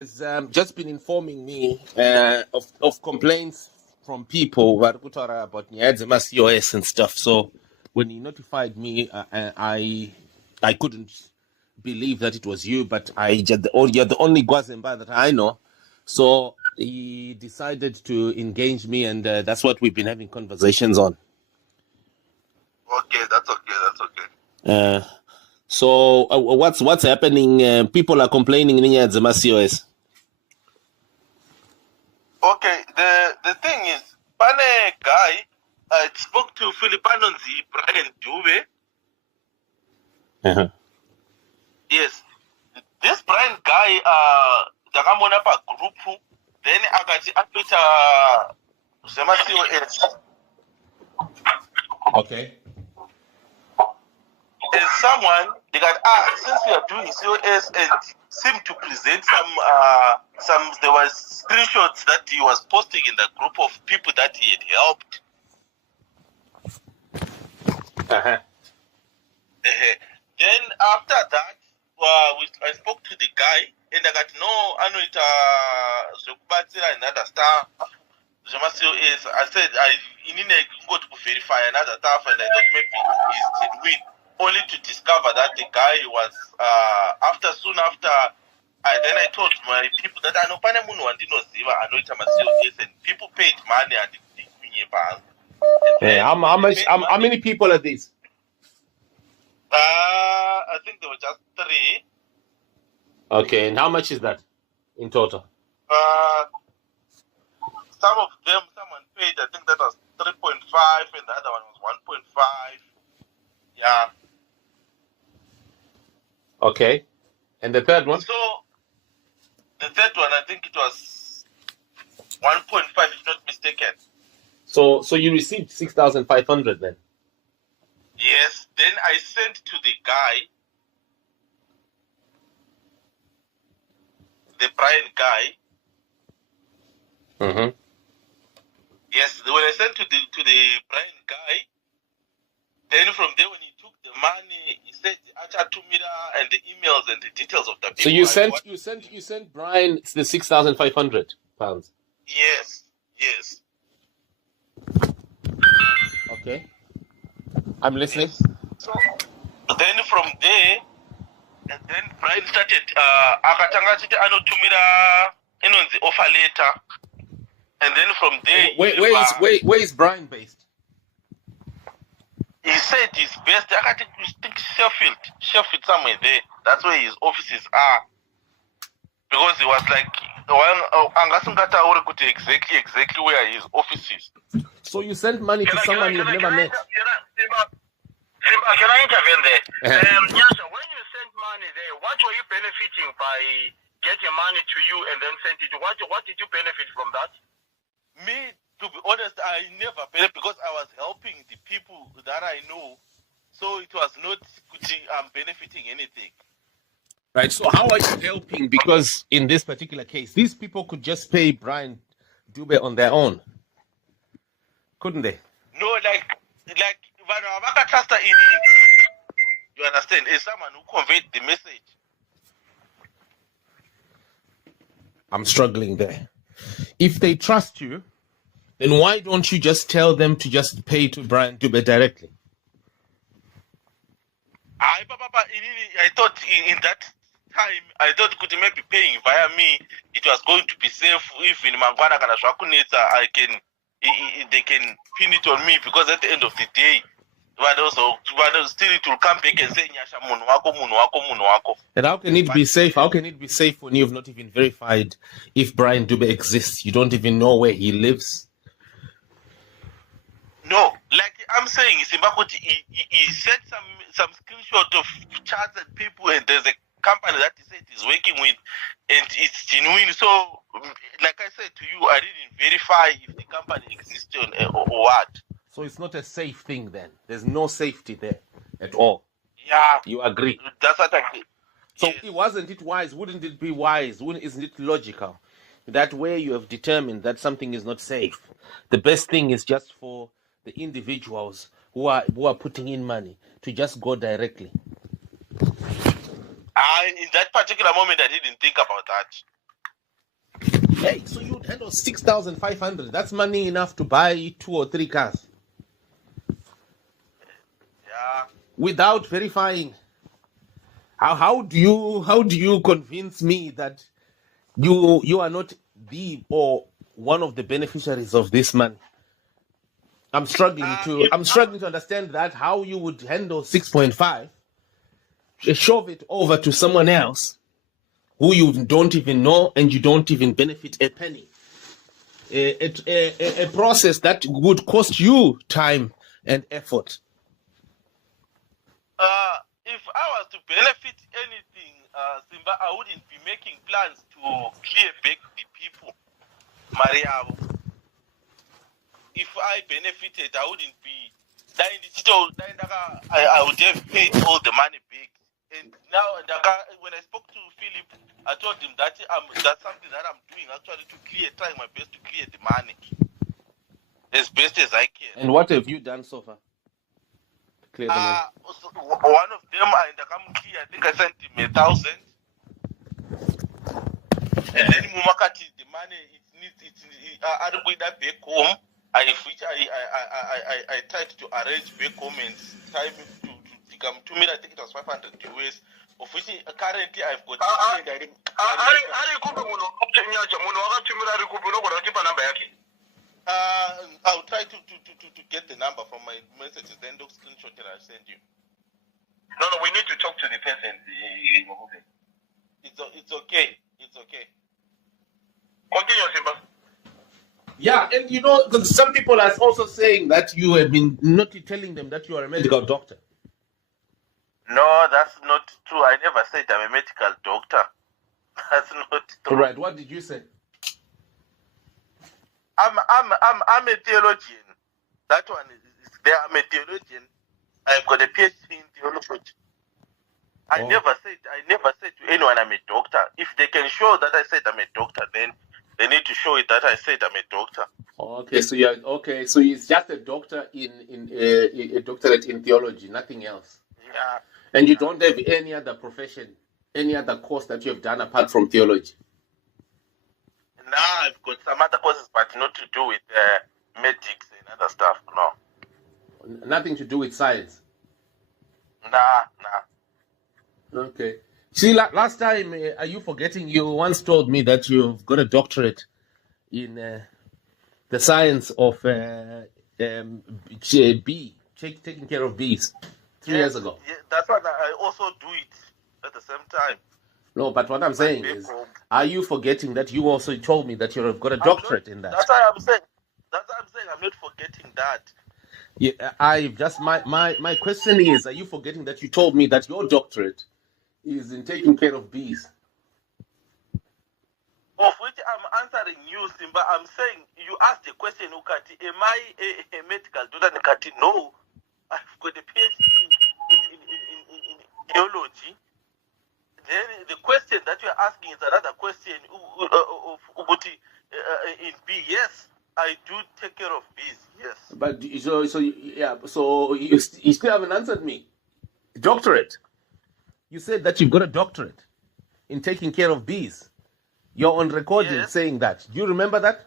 has just been informing me of complaints from people about CoS and stuff. So when he notified me, I couldn't believe that it was you, but you're the only Gwazemba that I know. So he decided to engage me, and that's what we've been having conversations on. Okay, that's okay. So what's happening? People are complaining in CoS. Okay, the thing is, pane guy, I spoke to Filipanonzi Brian Dube. Uh-huh. Yes, this Brian guy, dakamona pa group, then akati apita zema CoS. Okay. And someone they got since we are doing CoS and seem to present some there was screenshots that he was posting in the group of people that he had helped. Uh-huh. Then after that, I spoke to the guy and I got Anuita Zokubatira and other stuff. I said I need to go to verify another stuff, and I thought maybe he's in win. Only to discover that the guy was soon after. Then I told my people that I know Panemunu and Dino Ziva, I know it's CoS, and people paid money at the bank. How many people are these? I think there were just 3. Okay, and how much is that in total? Some of them, someone paid, I think that was 3.5, and the other one was 1.5. Yeah. Okay. And the third one? So, the third one, I think it was 1.5, if not mistaken. So you received 6,500 then? Yes. Then I sent to the guy, the Brian guy. Mm-hmm. Yes. When I sent to the Brian guy, then from there when he took the money, he said Acha Tumira and the emails and the details of the people. So you sent Brian the 6,500 pounds. Yes. Okay. I'm listening. Yes. So then from there, and then Brian started akatanga chiti anotumira inonzi offer letter, and then from there. Where is Brian based? He said he's based. I think Sheffield somewhere there. That's where his offices are. Because he was like, exactly where his office is. So you sent money to someone you've never met. Can I intervene there? Nyasha, when you sent money there, what were you benefiting by getting money to you and then sent it? What did you benefit from that? Me, to be honest, I never benefit because I was helping the people that I know. So it was not benefiting anything. Right, so how are you helping? Because in this particular case, these people could just pay Brian Dube on their own. Couldn't they? No, like you understand? It's someone who conveyed the message. I'm struggling there. If they trust you, then why don't you just tell them to just pay to Brian Dube directly? I thought in that time, I thought could maybe paying via me, it was going to be safe. Even Mangwana Kanashwakuneta, they can pin it on me, because at the end of the day, but still it will come back and say Nyasha munu wako. And how can it be safe? How can it be safe when you've not even verified if Brian Dube exists? You don't even know where he lives. No, like I'm saying, Simbakuti, he sent some screenshot of chats and people, and there's a company that he said he's working with, and it's genuine. So, like I said to you, I didn't verify if the company exists or what. So it's not a safe thing then. There's no safety there at all. Yeah. You agree? That's what I think. So yes. Wasn't it wise? Wouldn't it be wise? Isn't it logical that where you have determined that something is not safe, the best thing is just for the individuals who are putting in money to just go directly? In that particular moment, I didn't think about that. Hey, so you'd handle 6,500. That's money enough to buy 2 or 3 cars Yeah. without verifying. How do you convince me that you are not the or one of the beneficiaries of this money? I'm struggling to understand that, how you would handle 6.5, shove it over to someone else who you don't even know and you don't even benefit a penny. A process that would cost you time and effort. If I was to benefit anything, Simba, I wouldn't be making plans to clear back the people. Mariabo. If I benefited, I wouldn't be. I would have paid all the money back. And now, when I spoke to Philip, I told him that that's something that I'm doing actually trying my best to clear the money as best as I can. And what have you done so far? Clear the money. One of them, I think I sent him 1,000. And then Mumakati, the money I go back home. I tried to arrange back home and time to come to me. I think it was 500 US. Of which currently I've got. I'll try to get the number from my messages, then those screenshot that I send you. No, we need to talk to the person. It's okay. It's okay. Continue, Simba. Yeah, and you know, some people are also saying that you have been not telling them that you are a medical doctor. No, that's not true. I never said I'm a medical doctor. That's not true. Right. What did you say? I'm a theologian. That one is there. I'm a theologian. I've got a PhD in theology. I never said to anyone I'm a doctor. If they can show that I said I'm a doctor, then they need to show it that I said I'm a doctor. Okay, so you're okay. So he's just a doctor in a doctorate in theology, nothing else. Yeah. And you don't have any other profession, any other course that you have done apart from theology? Now I've got some other courses, but not to do with medics and other stuff. No. Nothing to do with science? Nah. Okay. See, last time, are you forgetting, you once told me that you've got a doctorate in the science of taking care of bees 3 years ago. Yeah, that's why I also do it at the same time. No, but what I'm saying is, are you forgetting that you also told me that you've got a doctorate in that? That's why I'm saying. I'm not forgetting that. Yeah, I've just my question is, are you forgetting that you told me that your doctorate is in taking care of bees? Of which I'm answering you, Simba. I'm saying you asked the question, Ukati, am I a medical doctor? Ukati, no, I've got a PhD in theology. Then the question that you're asking is another question of Uguti in bee. Yes, I do take care of bees. Yes. But so you still haven't answered me. Doctorate. You said that you've got a doctorate in taking care of bees. You're on recording saying that. Do you remember that?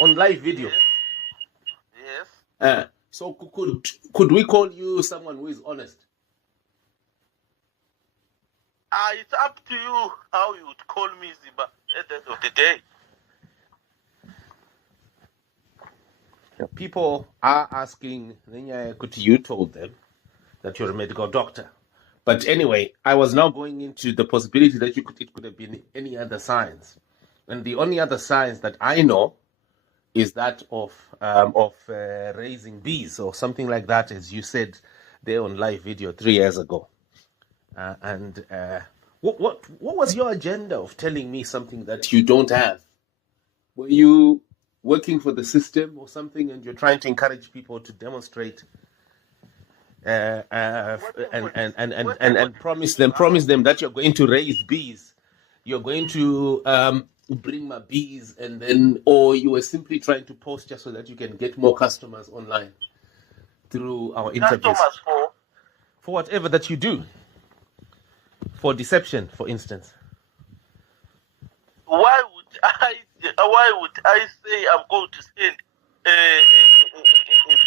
On live video. Yes. So could we call you someone who is honest? It's up to you how you would call me, Ziba, at the end of the day. People are asking, you told them that you're a medical doctor. But anyway, I was now going into the possibility that it could have been any other science. And the only other science that I know is that of raising bees or something like that, as you said there on live video 3 years ago. What was your agenda of telling me something that you don't have? Were you working for the system or something, and you're trying to encourage people to demonstrate and promise them that you're going to raise bees, you're going to bring my bees, and then, or you were simply trying to post just so that you can get more customers online through our interviews? For whatever that you do. For deception, for instance. Why would I why would I say I'm going to send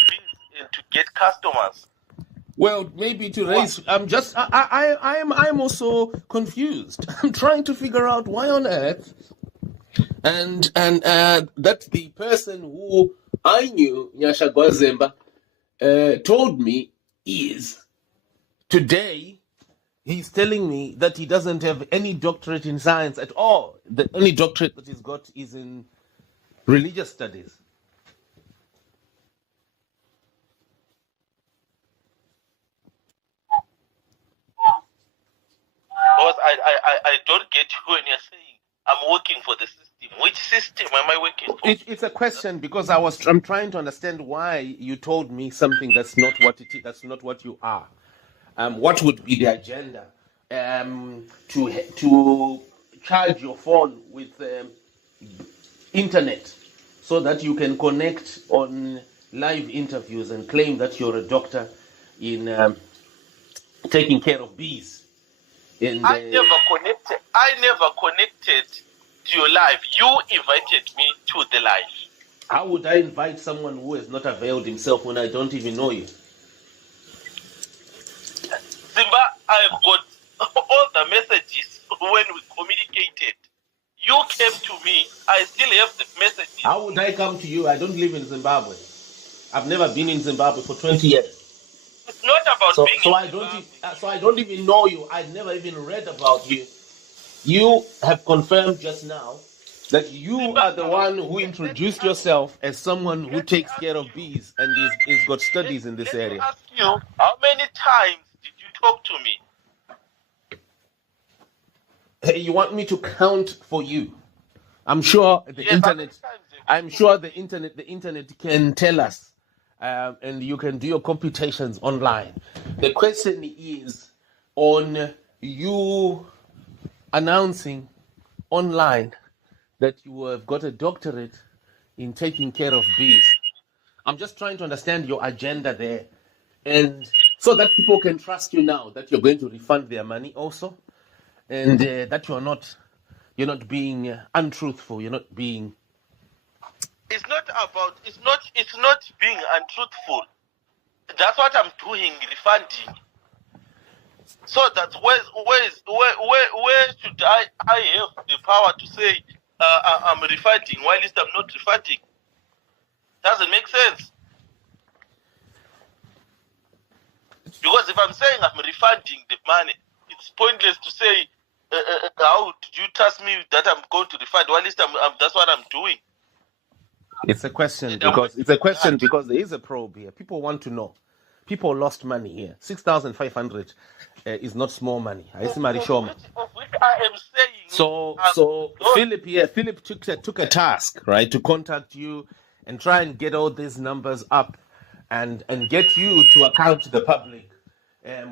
fees to get customers? Well, maybe to raise. I'm also confused. I'm trying to figure out why on earth, and that the person who I knew, Nyasha Gwazemba, told me is today. He's telling me that he doesn't have any doctorate in science at all. The only doctorate that he's got is in religious studies. Because I don't get you when you're saying I'm working for the system. Which system am I working for? It's a question because I'm trying to understand why you told me something that's not what it is. That's not what you are. What would be the agenda? To charge your phone with internet so that you can connect on live interviews and claim that you're a doctor in taking care of bees. I never connected to your live. You invited me to the live. How would I invite someone who has not availed himself when I don't even know you? Simba, I've got all the messages when we communicated. You came to me. I still have the messages. How would I come to you? I don't live in Zimbabwe. I've never been in Zimbabwe for 20 years. It's not about being so in I don't so I don't even know you. I've never even read about you. You have confirmed just now that you are the one who introduced yourself as someone who takes care of bees and is got studies in this area. Let me ask you, how many times did you talk to me? Hey, you want me to count for you? I'm sure the internet. I'm sure the internet can tell us. And you can do your computations online. The question is on you announcing online that you have got a doctorate in taking care of bees. I'm just trying to understand your agenda there, and so that people can trust you now that you're going to refund their money also, and that you're not being untruthful. You're not being. It's not being untruthful. That's what I'm doing, refunding. So that's where should I have the power to say I'm refunding while I'm not refunding? Doesn't make sense. Because if I'm saying I'm refunding the money, it's pointless to say how did you trust me that I'm going to refund while that's what I'm doing. It's a question because there is a probe here. People want to know. People lost money here. 6,500 is not small money. Of which I am saying. So Philip took a task, right, to contact you and try and get all these numbers up and get you to account to the public.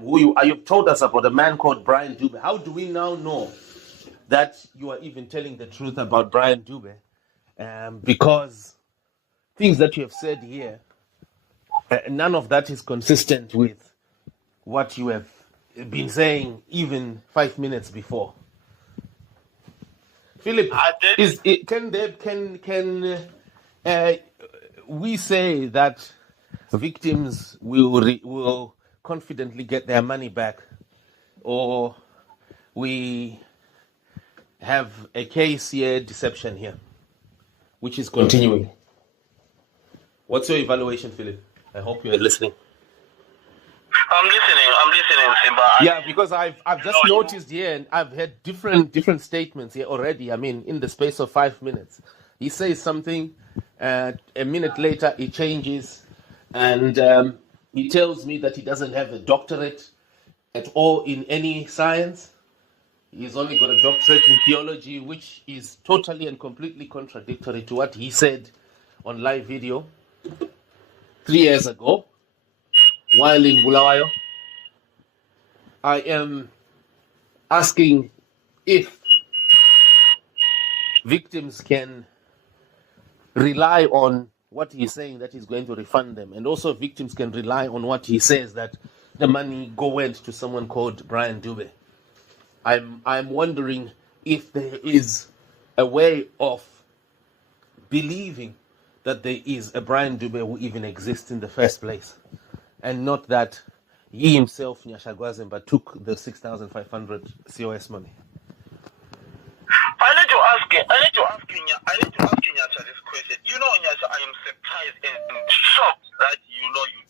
Who you are? You've told us about a man called Brian Dube. How do we now know that you are even telling the truth about Brian Dube? Because things that you have said here, none of that is consistent with what you have been saying even 5 minutes before. Philip, can we say that victims will confidently get their money back, or we have a case here, deception here, which is continuing? What's your evaluation, Philip? I hope you're listening. I'm listening, Simba. Yeah, because I've just noticed here, and I've had different statements here already. I mean, in the space of 5 minutes, he says something, a minute later he changes, and he tells me that he doesn't have a doctorate at all in any science. He's only got a doctorate in theology, which is totally and completely contradictory to what he said on live video 3 years ago while in Bulawayo. I am asking if victims can rely on what he's saying that he's going to refund them, and also victims can rely on what he says that the money went to someone called Brian Dube. I'm wondering if there is a way of believing that there is a Brian Dube who even exists in the first place, and not that he himself, Nyasha Gwazemba, took the 6,500 COS money. I need to ask you, Nyasha, this question. You know, Nyasha, I am surprised and shocked that you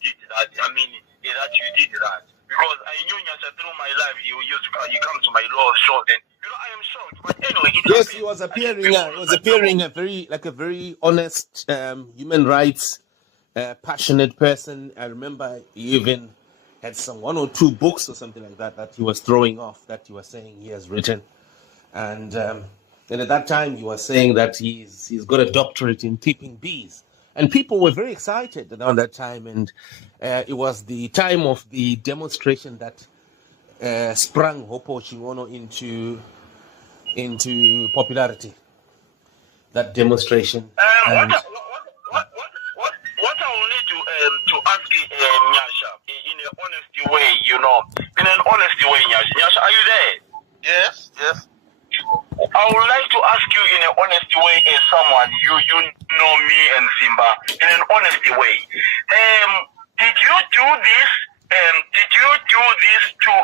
did that. I mean, that you did that. Because I knew Nyasha through my life, you come to my law show, and I am shocked. But anyway, yes, he was appearing a very honest, human rights, passionate person. I remember he even had some 1 or 2 books or something like that he was throwing off, that he was saying he has written, and at that time he was saying that he's got a doctorate in keeping bees. And people were very excited around that time, and it was the time of the demonstration that sprung Hopo Chingono into popularity. That demonstration. What I will need to ask you, Nyasha, in an honest way, Nyasha, are you there? Yes. I would like to ask you in an honest way, as someone you know me and Simba, in an honest way. Did you do this? Did you do this to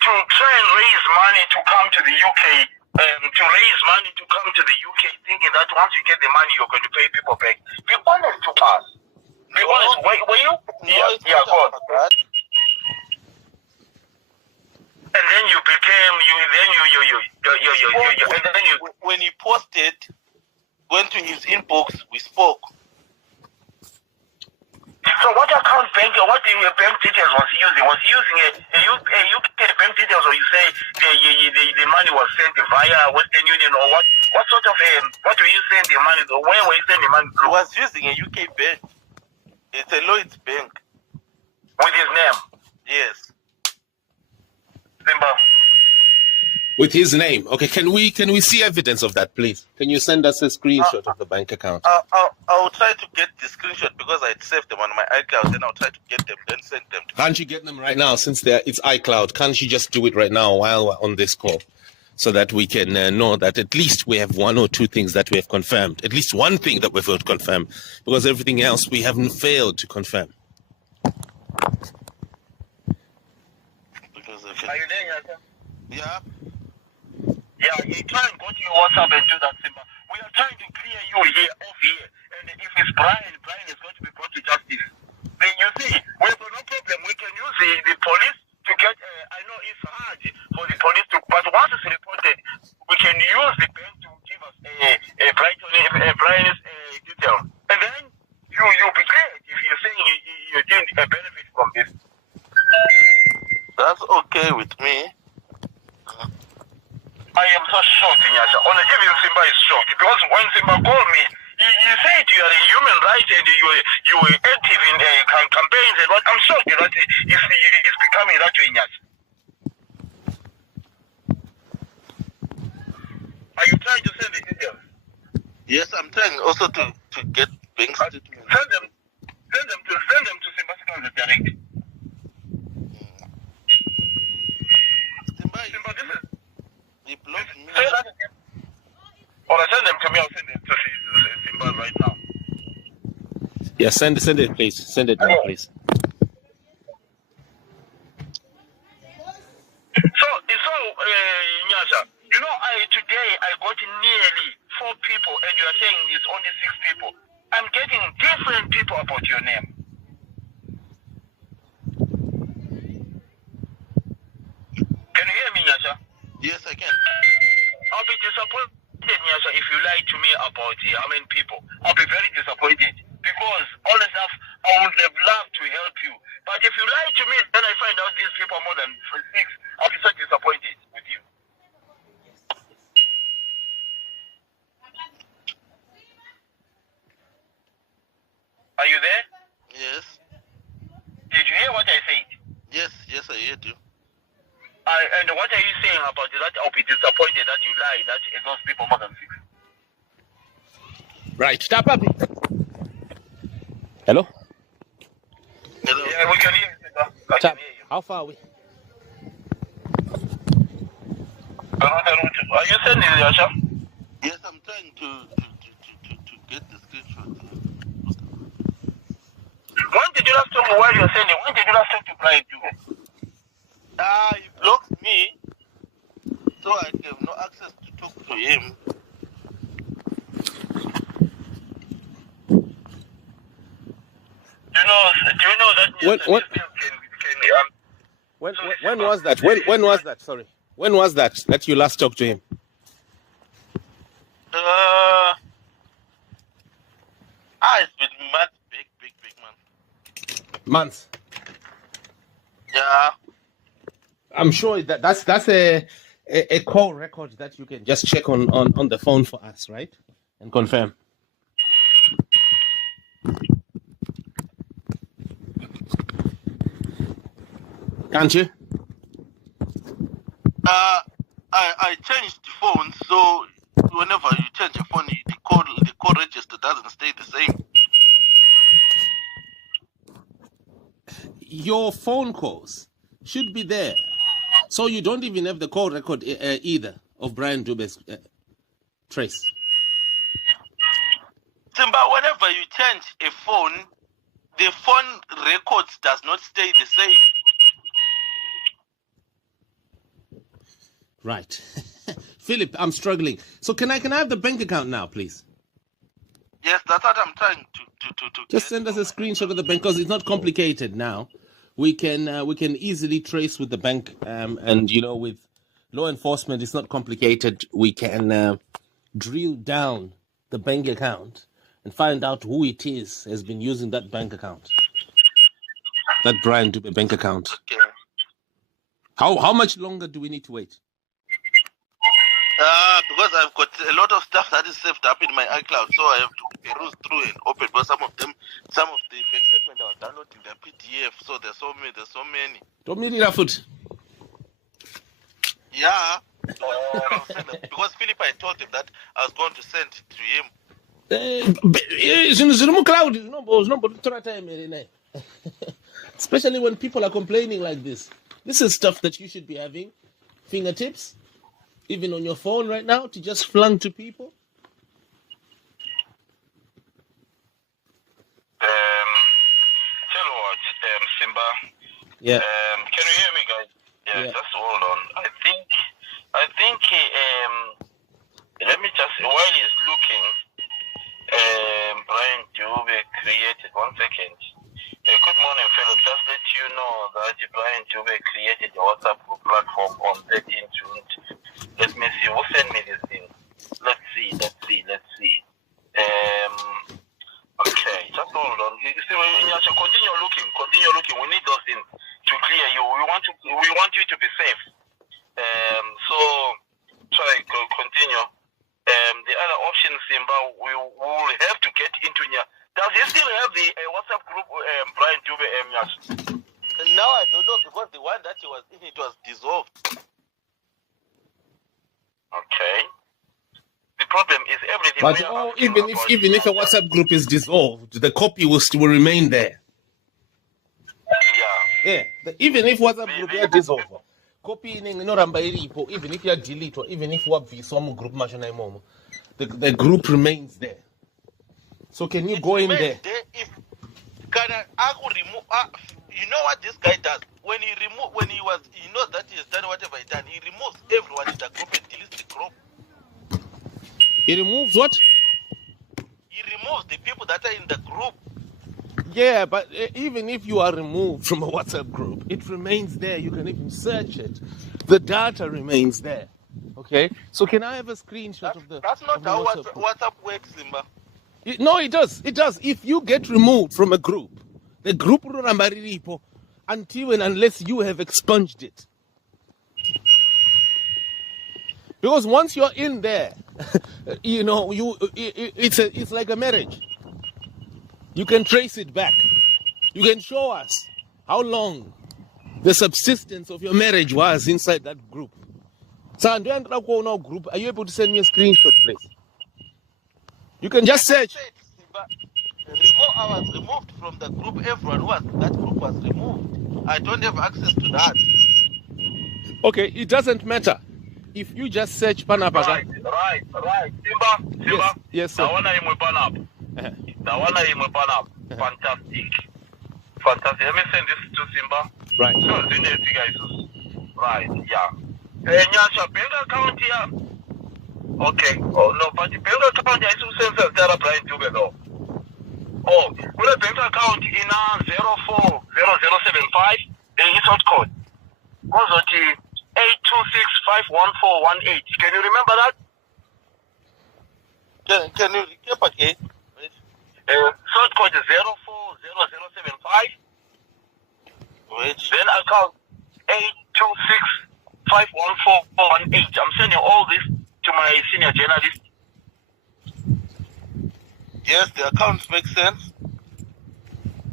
try and raise money to come to the UK? To raise money to come to the UK, thinking that once you get the money, you're going to pay people back. Be honest to us. Be honest. Were you? Yeah, go on. And then you became when he posted, went to his inbox, we spoke. So what account bank, what bank details was he using? Was he using a UK bank details, or you say the money was sent via Western Union, or what? What sort of what were you sending money? Where were you sending money He was using a UK bank. It's a Lloyd's bank. With his name? Yes. Simba. With his name. Okay, can we see evidence of that, please? Can you send us a screenshot of the bank account? I'll try to get the screenshot because I saved them on my iCloud. Then I'll try to get them, then send them. Can't you get them right now, since it's iCloud? Can't you just do it right now while we're on this call, so that we can know that at least we have 1 or 2 things that we have confirmed, at least one thing that we've confirmed, because everything else we haven't failed to confirm. Are you there, Nyasha? Yeah. Yeah, you try and go to your WhatsApp and do that, Simba. We are trying to clear you here, off here. And if it's Brian is going to be brought to justice. Then you see, we've got no problem. We can use the police to get, I know it's hard for the police to, but once it's reported, we can use the bank to give us Brian's detail. And then you'll be clear if you're saying you didn't benefit from this. That's okay with me. I am so shocked, Nyasha. Even Simba is shocked, because when Simba called me, he said you are a human rights and you were active in campaigns and what. I'm shocked that it's becoming that way, Nyasha. Are you trying to send the details? Yes, I'm trying also to get bank statements. Send them to Simba direct. Simba, this is. He blocked me. Say that again. Or send them to me. I'll send them to Simba right now. Yeah, send it, please. Send it now, please. So, Nyasha, today I got nearly 4 people, and you are saying it's only 6 people. I'm getting different people about your name. Can you hear me, Nyasha? Yes, I can. I'll be disappointed, Nyasha, if you lie to me about how many people. I'll be very disappointed, because honestly enough, I would have loved to help you. But if you lie to me, then I find out these people are more than 6. I'll be so disappointed with you. Are you there? Yes. Did you hear what I said? Yes, I heard you. And what are you saying about that? I'll be disappointed that you lie, that those people more than 6. Right, stop up. Hello? Hello. Yeah, we can hear you. I Tap. can hear you. How far are we? Are you sending, Nyasha? Yes, I'm trying to get the screenshot. When did you last talk to while you're sending? When did you last talk to Brian Dube? He blocked me, so I have no access to talk to him. Do you know that When was that? When was that? Sorry. When was that you last talked to him? It's been months, big months. Months. Yeah. I'm sure that's a call record that you can just check on the phone for us, right? And confirm. Can't you? I changed the phone, so whenever you change a phone, the call register doesn't stay the same. Your phone calls should be there, so you don't even have the call record either of Brian Dube's trace. Simba, whenever you change a phone, the phone records does not stay the same. Right. Philip, I'm struggling. So can I have the bank account now, please? Yes, that's what I'm trying to Just send us a screenshot of the bank, because it's not complicated now. We can easily trace with the bank, and with law enforcement, it's not complicated. We can drill down the bank account and find out who it is has been using that bank account, that Brian Dube bank account. Okay. How much longer do we need to wait? Because I've got a lot of stuff that is saved up in my iCloud, so I have to peruse through and open. But some of the bank statements I was downloading the PDF, so there's so many. Don't need enough food. Yeah. Because Philip, I told him that I was going to send it to him. Especially when people are complaining like this. This is stuff that you should be having fingertips, even on your phone right now, to just flung to people. Tell you what, Simba. Yeah. Can you hear me, guys? Yeah. Just hold on. I think. Let me just, while he's looking, Brian Dube created. 1 second. Good morning, fellows. Just let you know that Brian Dube created a WhatsApp group platform on 13th June. Let me see. Who sent me this thing? Let's see. Okay, just hold on. You see, continue looking. We need those things to clear you. We want you to be safe. So try continue. The other option, Simba, we will have to get into here. Does he still have the WhatsApp group, Brian Dube? Now I don't know, because the one that he was in, it was dissolved. Okay. The problem is everything. But even if a WhatsApp group is dissolved, the copy will still remain there. Yeah. Even if WhatsApp group is dissolved, copy even if you delete or even if you have some group, the group remains there. So can you go in there? If I could remove, you know what this guy does? When he knows that he has done whatever he done, he removes everyone in the group and deletes the group. He removes what? He removes the people that are in the group. Yeah, but even if you are removed from a WhatsApp group, it remains there. You can even search it. The data remains there. Okay? So can I have a screenshot of the... That's not how WhatsApp works, Simba. No, it does. It does. If you get removed from a group, the group will until and unless you have expunged it. Because once you're in there, it's like a marriage. You can trace it back. You can show us how long the subsistence of your marriage was inside that group. So, group, are you able to send me a screenshot, please? You can just search. I was removed from the group. Everyone was. That group was removed. I don't have access to that. Okay, it doesn't matter. if you just search Panapa. Right. Simba. Yes, sir. Naona imwe Panapa. Naona imwe Panapa. Fantastic. Let me send this to Simba. Right. So, Zinesi guys. Right, yeah. Nyasha, bank account here. Okay. Oh, no, but the bank account is also Sarah Brian Dube, though. Oh, with a bank account in 040075, the insert code. Goes to 826-51418. Can you remember that? Can you recap again? Sort code is 040075. Wait. Then account 826-51418. I'm sending all this to my senior journalist. Yes, the account makes sense.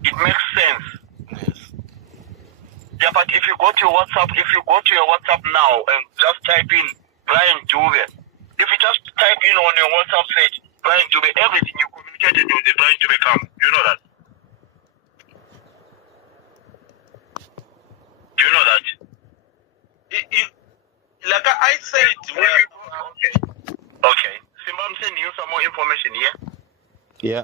It makes sense. Yes. Yeah, but if you go to your WhatsApp now and just type in Brian Dube, if you just type in on your WhatsApp page Brian Dube, everything you communicated with the Brian Dube comes. You know that? Do you know that? Like I said, Okay. Simba, I'm sending you some more information here. Yeah.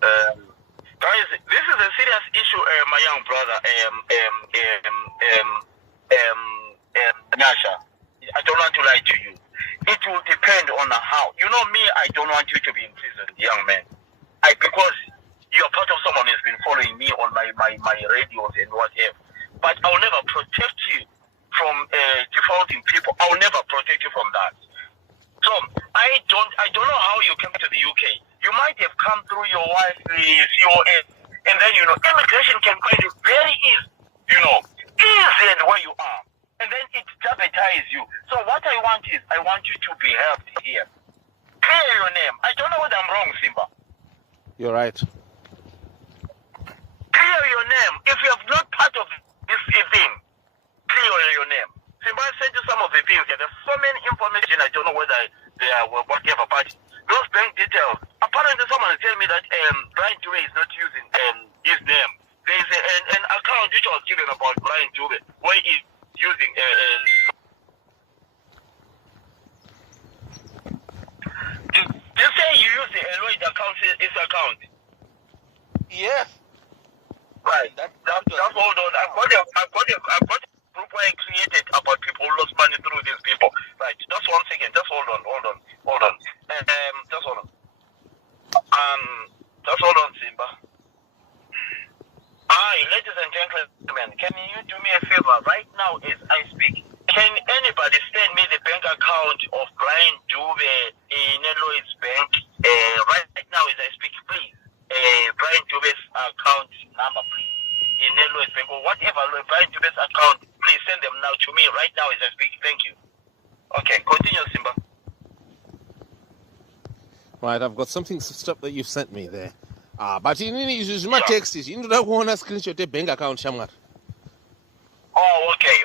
Guys, this is a serious issue, my young brother, Nasha. I don't want to lie to you. It will depend on how. You know me, I don't want you to be in prison, young man. Because you're part of someone who's been following me on my radios and whatever. But I'll never protect you from defaulting people. I'll never protect you from that. So I don't know how you came to the UK. You might have come through your wife's COS, and then immigration can find it very easy, easy where you are, and then it sabotages you. So what I want you to be helped here. Clear your name. I don't know whether I'm wrong, Simba. You're right. Clear your name. If you have not part of this thing, clear your name. Simba, I sent you some of the things. Yeah, there's so many information. I don't know whether they are whatever, but those bank details. Apparently, someone tell me that Brian Dube is not using his name. There is an account which was given about Brian Dube where he's using You say you use the Lloyd account, his account. yes. Right. That's hold on. I've got a group where I created about people who lost money through these people. Right. Just 1 second. Just hold on. Just hold on. Just hold on, Simba. Hi, ladies and gentlemen. Can you do me a favor right now as I speak? Can anybody send me the bank account of Brian Dube in Lloyd's Bank right now as I speak, please? Brian Dube's account number, please. In Lloyd's Bank or whatever Brian Dube's account, please send them now to me right now as I speak. Thank you. Okay, continue, Simba. Right, I've got something stuff that you sent me there. But in my text is you don't want to screenshot a bank account, Shamar. Oh, okay.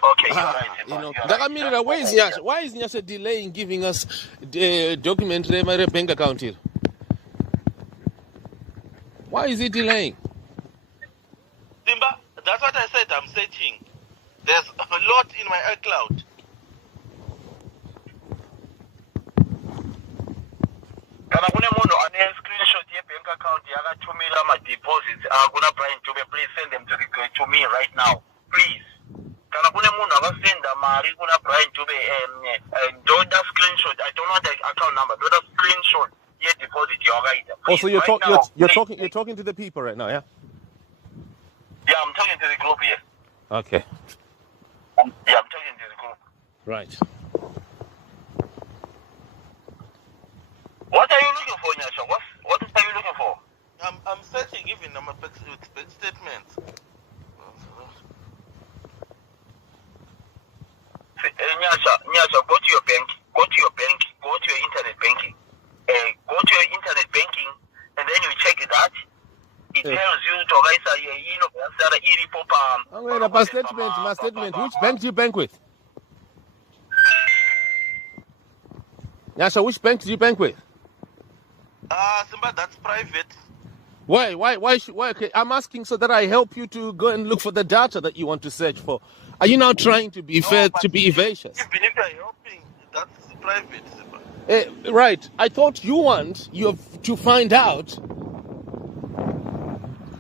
Why is Nyasha delaying giving us the document my bank account here? Why is he delaying? Simba, that's what I said. I'm searching. There's a lot in my iCloud. Kana kune munhu ane screenshot yebank account yakatumira madeposits akuna Brian Dube, please send them to me right now, please. Kana kune munhu akasenda mari kuna Brian Dube don't that screenshot. I don't know the account number. Don't that screenshot deposit yakaita. Oh, so you're talking to the people right now, yeah? Yeah, I'm talking to the group here. Okay. I'm talking to the group. Right. What are you looking for, Nyasha? What are you looking for? I'm searching even my bank statements. Nyasha, go to your bank. Go to your internet banking. Go to your internet banking, and then you check that. It tells you to my statement. Which bank do you bank with? Nyasha, which bank do you bank with? Simba, that's private. Why? Okay, I'm asking so that I help you to go and look for the data that you want to search for. Are you now trying to be fair, but to be evasive? even if you're helping, that's private. Right. I thought you have to find out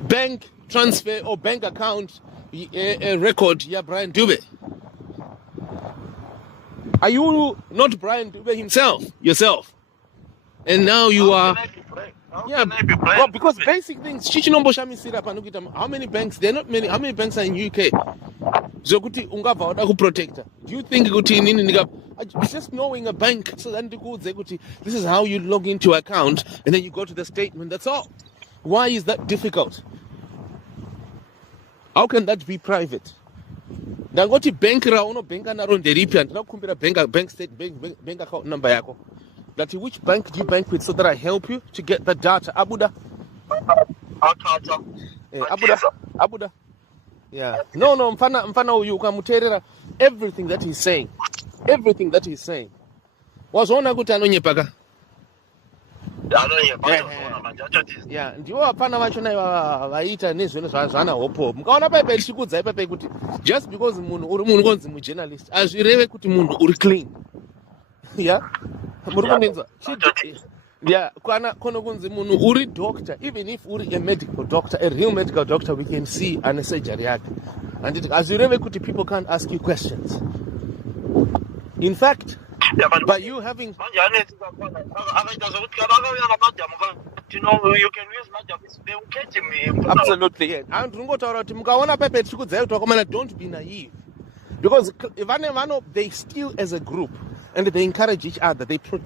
bank transfer or bank account record. Yeah, Brian Dube. Are you not Brian Dube himself, yourself? And now you are. Yeah, well, because basic things. How many banks? There are not many. How many banks are in UK? So protector. Do you think just knowing a bank? So then this is how you log into account, and then you go to the statement. That's all. Why is that difficult? How can that be private? Dangoti bank ra bank anaro nderipi and nakumbira bank account number yako. That which bank do you bank with so that I help you to get the data? Abuda. Abuda. Yeah. No, mfana you ukamuterera everything that he's saying. Everything that he's saying. Wazoona kuti anonyepaka. Yeah, ndiwo apana vacho naiva vaita nezvino zvana hopo. Mukaona pepe chikudzai pepe kuti just because munhu konzi mujournalist azvireve kuti munhu uri clean. Yeah. Yeah, kono kunzi munhu uri doctor, even if uri a medical doctor, a real medical doctor, we can see an surgery yake. And azvireve kuti people can't ask you questions. In fact, by you having you can use madam, they will catch me. Absolutely, yeah. And don't be naive. Because they steal as a group and they encourage each other. They